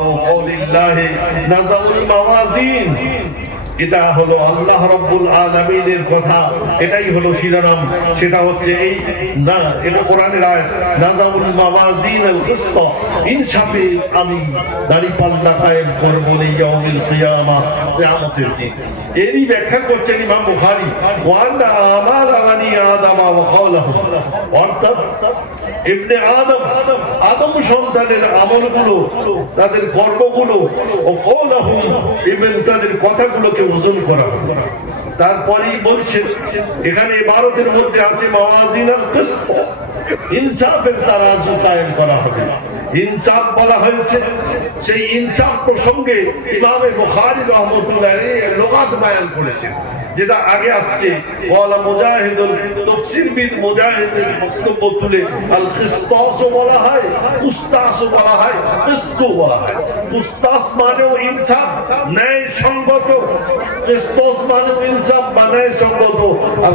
বাবু কৌলিল্লাহি নাজাউল মাওয়াজিন এটা হলো আল্লাহ রব্বুল আলামিনের কথা, এটাই হলো শিরোনাম, সেটা হচ্ছে এই না, এটা কোরআনের আয়াত, নাজাউল ইনসাফে আমি দাড়ি পাল্লা কায়েম করব কিয়ামা, কিয়ামতের দিন। এরই ব্যাখ্যা করছেন ইমাম আমাল আলানি আদামা ওয়া কওলাহু, অর্থাৎ ইবনে আদম আদম সন্তানের আমলগুলো, তাদের কর্মগুলো, ও কওলাহু তাদের কথাগুলোকে ওজন করা। হবে তারপরেই বলছেন এখানে ভারতের মধ্যে আছে মাওয়াজিন ইনসাফের তারাজু কায়েম করা হবে। ইনসাফ বলা হয়েছে, সেই ইনসাফ প্রসঙ্গে ইমামে বুখারী রহমতুল্লাহ লোকাত বায়ান করেছেন, যেটা আগে আসছে। ন্যায় সঙ্গত কিস্তাস ইনসাফ ন্যায় সঙ্গত আর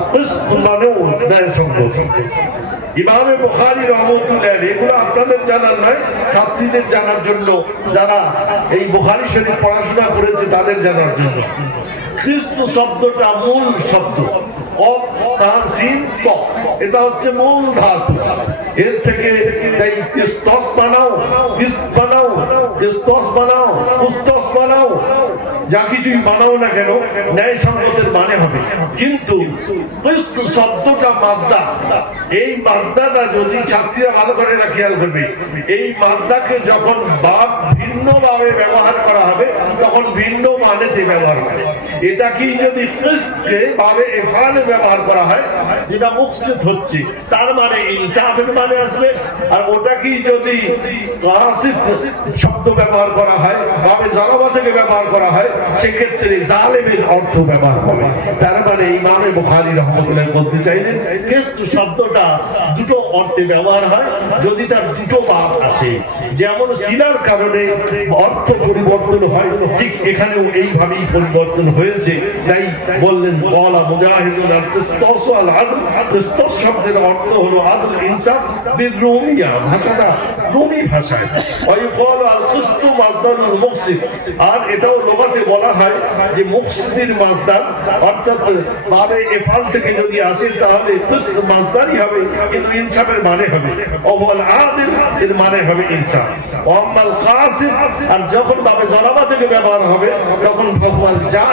ন্যায় সঙ্গত ইমামে বুখারী রহমতুল্লাহ এগুলো আপনাদের জানার নয়, ছাত্রীদের জানার জন্য, যারা এই বুখারী শরীফ পড়াশোনা করেছে তাদের জানার জন্য। খ্রিস্ট শব্দটা মূল শব্দ। এটা হচ্ছে মূল ধাতু। এর থেকে কিস্তস বানাও বানাও বানাও বানাও। যা কিছুই বানাও না কেন, ন্যায় সঙ্গতের মানে হবে। কিন্তু শব্দটা মাদ্দা। এই মাদ্দাটা যদি ছাত্রীরা ভালো করে না খেয়াল করবে, এই মাদ্দাকে যখন বাপ ভিন্নভাবে ব্যবহার করা হবে, তখন ভিন্ন মানেতে ব্যবহার করে এটা কি যদি এখানে ব্যবহার করা হয়, যেটা মুকসিদ হচ্ছে তার মানে ইনসাফের মানে আসবে, আর ওটা কি যদি শব্দ ব্যবহার করা হয়, ভাবে জনবা থেকে ব্যবহার করা হয়, সেক্ষেত্রে জালেমের অর্থ ব্যবহার হবে। তার মানে ইমামে বুখারী রহমতুল্লাহ বলতে চাইলেন কেস্তু শব্দটা দুটো অর্থে ব্যবহার হয়, যদি তার দুটো বাপ আসে। যেমন শিলার কারণে অর্থ পরিবর্তন হয়, ঠিক এখানেও এইভাবেই পরিবর্তন হয়েছে। তাই বললেন, বলা মুজাহিদুল শব্দের অর্থ হলো আদল, ইনসাফ ভাষায়। আর এটাও বলা হয় যে থেকে যদি আসে, তাহলে হবে, কিন্তু ইনসাফের মানে হবে অবল আদিল, এর মানে হবে ইনসাফ। ওয়াম্মাল কাসিদ আর যখন বাবে জলাবা থেকে ব্যবহার হবে, তখন ভগবান যা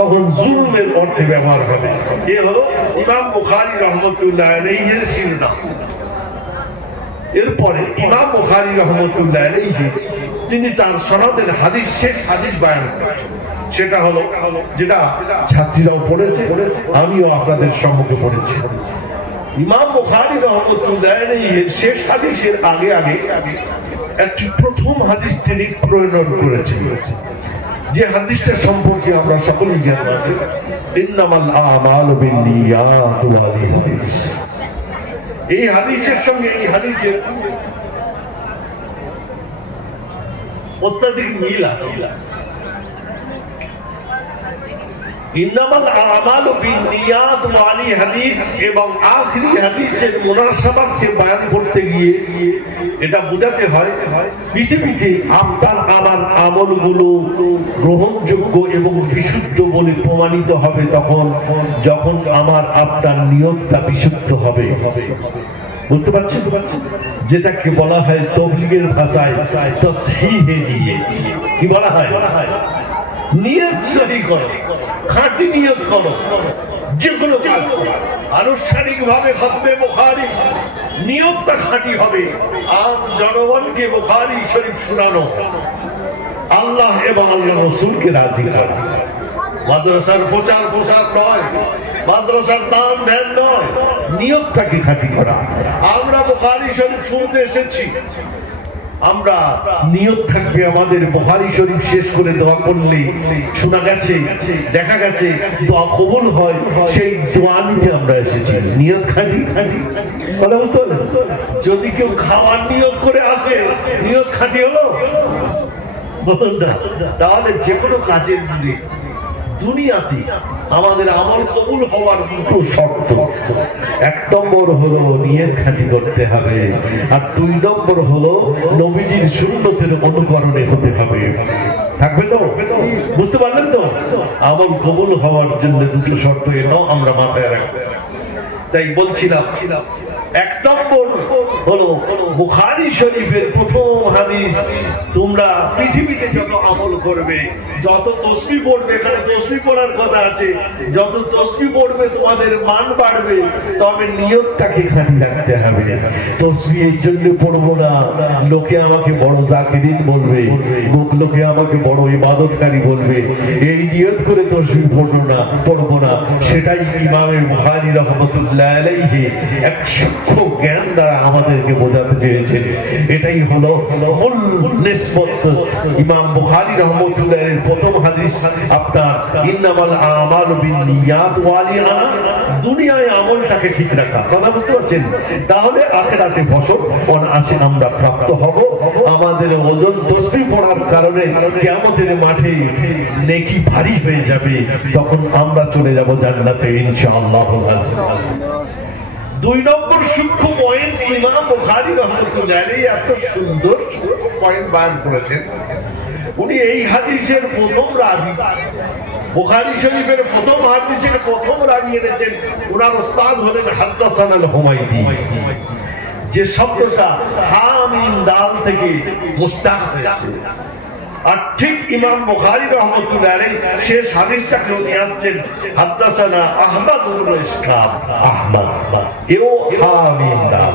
তখন জুলমের অর্থে ব্যবহার হবে। এ হলো ইমাম বুখারী রহমতুল্লাহ আলাইহির শিরোনাম এরপরে ইমাম বুখারী রহমতুল্লাহ আলাইহি, তিনি তার সনদের হাদিস, শেষ হাদিস বায়ান করেছেন সেটা হলো, যেটা ছাত্রীরাও পড়েছে, আমিও আপনাদের সম্মুখে পড়েছি। ইমাম বুখারী রহমতুল্লাহ শেষ হাদিসের আগে আগে একটি প্রথম হাদিস তিনি প্রয়োজন করেছেন। যে হাদিসটা সম্পর্কে আমরা সকলেই জ্ঞান এই হাদিসের সঙ্গে এই হাদিসের অত্যাধিক মিল আছে। গ্রহণযোগ্য এবং বিশুদ্ধ বলে প্রমাণিত হবে তখন, যখন আমার, আপনার নিয়তটা বিশুদ্ধ হবে। বুঝতে পারছেন? যেটাকে বলা হয় তবলিগের ভাষায় তসহিহে নিয়ে। কি বলা হয়? আল্লাহ এবং আল্লাহ রসুলকে রাজি করা। মাদ্রাসার প্রচার প্রসার নয়, মাদ্রাসার দাম ধ্যান নয়, নিয়তটাকে খাঁটি করা। আমরা বুখারী শরীফ শুনতে এসেছি। আমরা নিয়ত থাকবে আমাদের বুখারী শরীফ শেষ করে দোয়া করলে। শোনা গেছে, দেখা গেছে, দোয়া কবুল হয়, সেই দোয়া নিতে আমরা এসেছি। নিয়ত খাঁটি? কথা বুঝতে যদি কেউ খাওয়ার নিয়ত করে আসে, নিয়ত খাঁটি হলো? তাহলে যে কোনো কাজের দুনিয়াতে আমাদের আমল কবুল হওয়ার দুটো শর্ত। এক নম্বর হলো নিয়ত খাঁটি করতে হবে, আর দুই নম্বর হলো নবীজির সুন্নতের অনুকরণে হতে হবে। বুঝতে পারলেন তো? আমল কবুল হওয়ার জন্য দুটো শর্ত এটাও আমরা মাথায় রাখব। তাই বলছিলাম, এক নম্বর হলো বুখারি শরীফের প্রথম হাদিস, তোমরা পৃথিবীতে যত আমল করবে, যত তসবি পড়বে, এখানে তসবি পড়ার কথা আছে, যত তসবি পড়বে, তোমাদের মান বাড়বে, তবে নিয়তটাকে খালি রাখতে হবে। তসবি এই জন্য পড়ব না, লোকে আমাকে বড় জাকিরিন বলবে, লোক, লোকে আমাকে বড় ইবাদতকারী বলবে। এই নিয়ত করে তসবি পড়ব না পড়ব না, সেটাই ইমামে বুখারী রহমতুল্লাহ এক সূক্ষ্ম জ্ঞান দ্বারা আমাদেরকে বোঝাতে এটাই হলো ইমাম প্রথম হাদিস, আপনার ইন্নামাল দুনিয়ায় আমলটাকে ঠিক রাখা। কথা বুঝতে পারছেন? তাহলে আখেরাতে ফসল আমরা প্রাপ্ত হব। আমাদের ওজন তসবি পড়ার কারণে কিয়ামতের মাঠে নেকি ভারী হয়ে যাবে। তখন আমরা চলে যাব জান্নাতে, ইনশাআল্লাহ দুই নম্বর সূক্ষ্ম পয়েন্ট ইমাম বুখারী রহমতুল্লাহ এত সুন্দর পয়েন্ট বার করেছেন। উনি এই হাদিসের প্রথম রাবি। বুখারী শরীফের প্রথম হাদিসের প্রথম রাবি এনেছেন। ওনার ওস্তাদ হলেন হাদ্দাসান আল হুমায়দি। যে শব্দটা হামিম দাল থেকে মুস্তাক হয়েছে আর ঠিক ইমাম বুখারী রহমতুল্লাহ আলাইহি শেষ হাদিসটাকে নিয়ে আসছেন হাদ্দাসানা আহমদ ইবনে আহমদ। এও হামিম দাল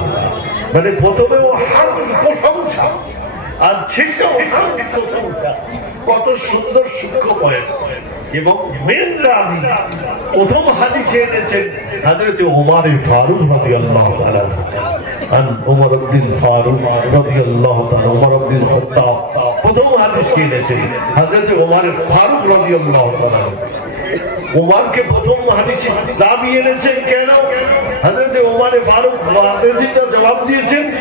মানে প্রথমেও হাম প্রশংসা। কত সুন্দর সূক্ষ্মময়। এবং মেন রাবি প্রথম হাদিসে এনেছেন হাজরত ওমারে ফারুক রাদি আল্লাহ আন ওমর উদ্দিন ফারুক রাদি আল্লাহ ওমর উদ্দিন প্রথম এনেছেন হাজরত ওমারে ফারুক আল্লাহ ওমারকে প্রথম হাদিসে দাবি এনেছেন কেন? হাজরত ওমারে ফারুক জবাব দিয়েছেন